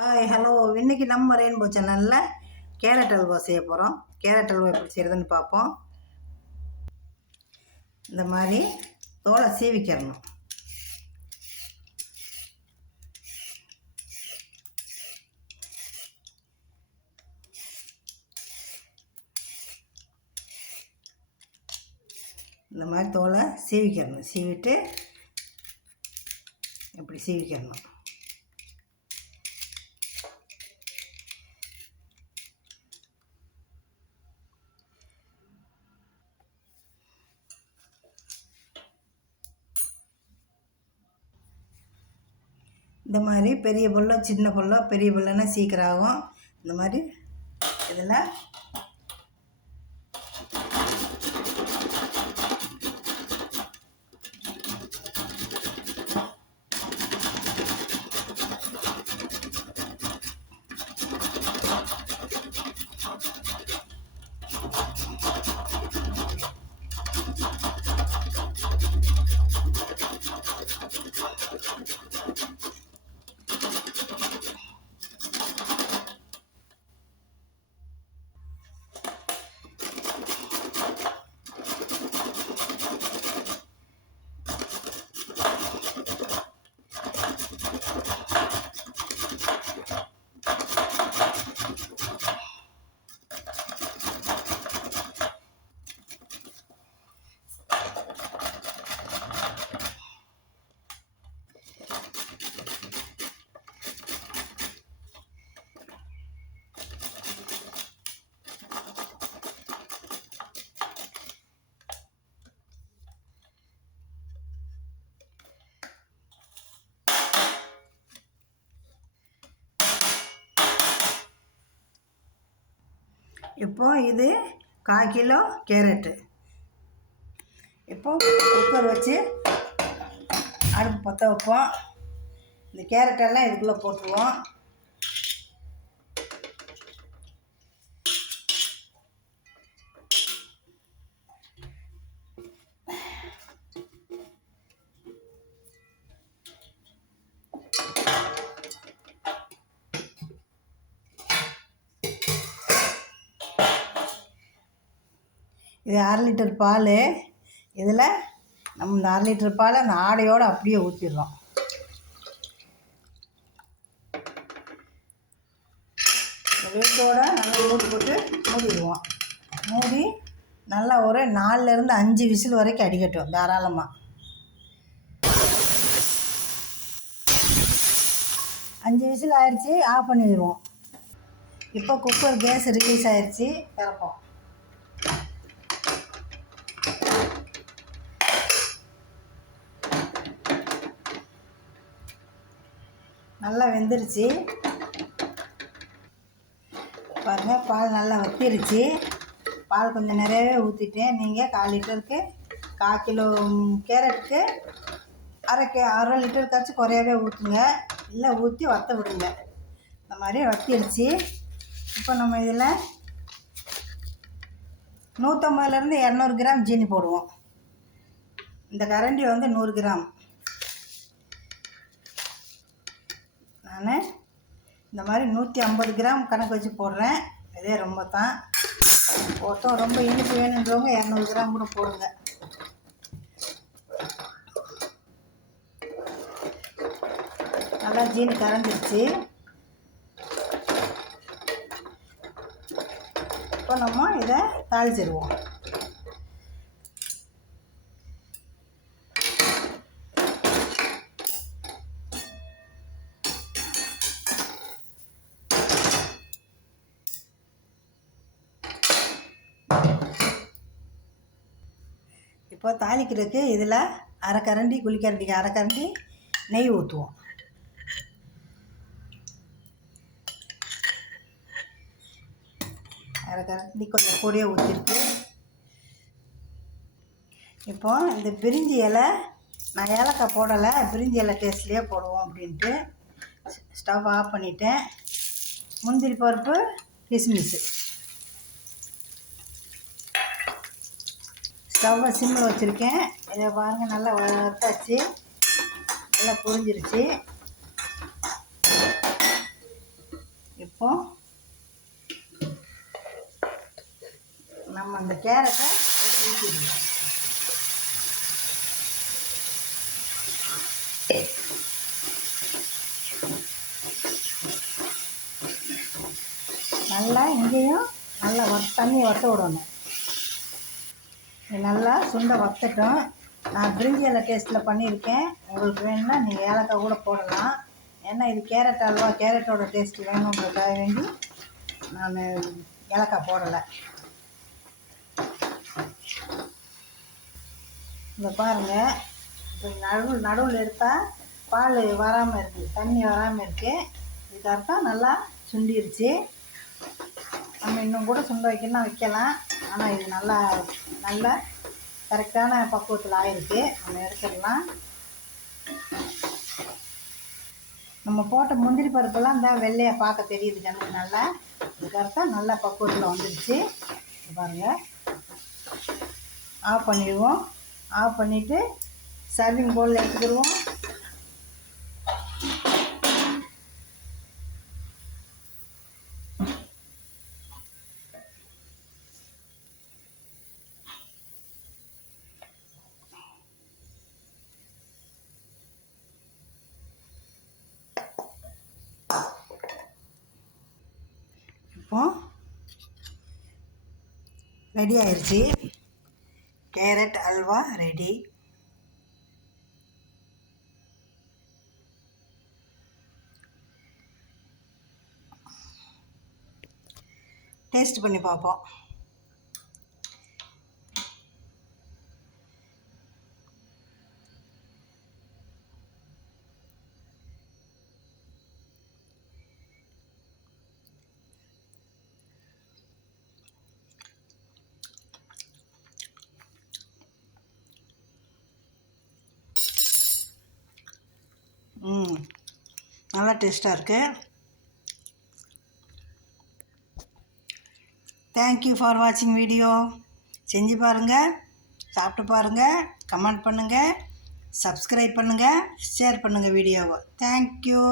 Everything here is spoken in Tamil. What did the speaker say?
Hi hello. இன்றைக்கி நம்ம ரெயின்போ சேனலில் கேரட் அல்வா செய்ய போகிறோம். கேரட் அல்வா எப்படி செய்கிறதுன்னு பார்ப்போம். இந்த மாதிரி தோலை சீவிக்கிறணும். இந்த மாதிரி தோலை சீவிட்டு இப்படி சீவிக்கிறணும். இந்த மாதிரி பெரிய பொருளோ சின்ன பொருளோ, பெரிய பொருளைன்னா சீக்கிரம் ஆகும். இந்த மாதிரி இதில் இப்போ இது 1/4 கிலோ கேரட்டு. இப்போ குக்கர் வச்சு அடுப்பு பற்ற வைப்போம். இந்த கேரட்டெல்லாம் இதுக்குள்ளே போட்டுருவோம். இது 1/2 லிட்டர் பால். இதில் நம்ம இந்த 1/2 லிட்டர் பாலை அந்த ஆடையோடு அப்படியே ஊற்றிடுறோம். வீட்டோடு நல்லா போட்டு மூடிடுவோம். மூடி நல்லா ஒரு 4லேருந்து 5 விசில் வரைக்கும் அடிக்கட்டும் தாராளமாக. 5 விசில் ஆயிடுச்சு, ஆஃப் பண்ணிடுவோம். இப்போ குக்கர் கேஸ் ரிலீஸ் ஆயிடுச்சு, திறப்போம். நல்லா வெந்துருச்சு பாருங்கள். பால் நல்லா வத்திருச்சு. பால் கொஞ்சம் நிறையவே ஊற்றிட்டேன். நீங்கள் 1/4 லிட்டருக்கு 1/4 கிலோ கேரட்டுக்கு 1/2 லிட்டருக்காச்சும் குறையவே ஊற்றுங்க, இல்லை ஊற்றி வற்ற விடுங்க. இந்த மாதிரி வத்திருச்சு. இப்போ நம்ம இதில் 150லேருந்து 200 கிராம் ஜீனி போடுவோம். இந்த கரண்டி வந்து 100 கிராம். நான் இந்த மாதிரி 150 கிராம் கணக்கு வச்சு போடுறேன். இதே ரொம்ப தான் போட்டோம். ரொம்ப இனிப்பு வேணுன்றவங்க 200 கிராம் கூட போடுங்க. நல்லா ஜீனி கரைஞ்சிருச்சு. இப்போ நம்ம இதை தாளிச்சிடுவோம். இப்போ தாளிக்கிறதுக்கு இதில் 1/2 கரண்டி, குழிக்கரண்டிக்கு 1/2 கரண்டி நெய் ஊற்றுவோம். அரை கரண்டி கொஞ்சம் பொடியாக ஊற்றிருக்கு. இப்போ இந்த பிரிஞ்சி இலை, நான் ஏலக்காய் போடலை, பிரிஞ்சி இலை டேஸ்ட்லேயே போடுவோம் அப்படின்ட்டு ஸ்டவ் ஆஃப் பண்ணிவிட்டேன். முந்திரி பருப்பு, கிஸ்மிஸ் ஸ்டவ்வை சிம்மில் வச்சுருக்கேன். இதை பாருங்கள், நல்லா வறுத்தாச்சு, நல்லா புரிஞ்சிருச்சு. இப்போது நம்ம அந்த கேரட்டை ஊற்றிடுவோம். நல்லா இங்கேயும் நல்லா தண்ணி வற்ற விடணும். நல்லா சுண்டை வற்றட்டும். நான் பிரிஞ்சி இலை டேஸ்ட்டில் பண்ணியிருக்கேன். உங்களுக்கு வேணும்னா நீங்கள் ஏலக்காய் கூட போடலாம். ஏன்னா இது கேரட் அல்வா, கேரட்டோட டேஸ்ட் வேணுன்றதுக்காக வேண்டி நான் ஏலக்காய் போடலை. இந்த பாருங்கள், இப்போ நடுவில் எடுத்தால் பால் வராமல் இருக்குது, தண்ணி வராமல் இருக்குது. இதுக்கு அர்த்தம் நல்லா சுண்டிருச்சு. நம்ம இன்னும் கூட சுண்ட வைக்கணும்னா வைக்கலாம். ஆனால் இது நல்லா கரெக்டான பக்குவத்தில் ஆயிருக்கு. நம்ம எடுத்துடலாம். நம்ம போட்ட முந்திரி பருப்பெல்லாம் இந்த வெள்ளையாக பார்க்க தெரியுது கணக்கு. நல்லா இதுக்கு அர்த்தம் நல்லா பக்குவத்தில் வந்துடுச்சு. பாருங்கள், ஆஃப் பண்ணிடுவோம். ஆஃப் பண்ணிவிட்டு சர்விங் பவுலில் எடுத்துக்கிடுவோம். இப்போ ரெடி ஆயிடுச்சு. Carrot halwa ready. டேஸ்ட் பண்ணி பார்ப்போம். நல்லா டேஸ்ட்டாக இருக்குது. தேங்க்யூ ஃபார் வாட்சிங் வீடியோ. செஞ்சு பாருங்கள், சாப்பிட்டு பாருங்கள், கமெண்ட் பண்ணுங்கள், சப்ஸ்கிரைப் பண்ணுங்கள், ஷேர் பண்ணுங்கள் வீடியோவை. தேங்க்யூ.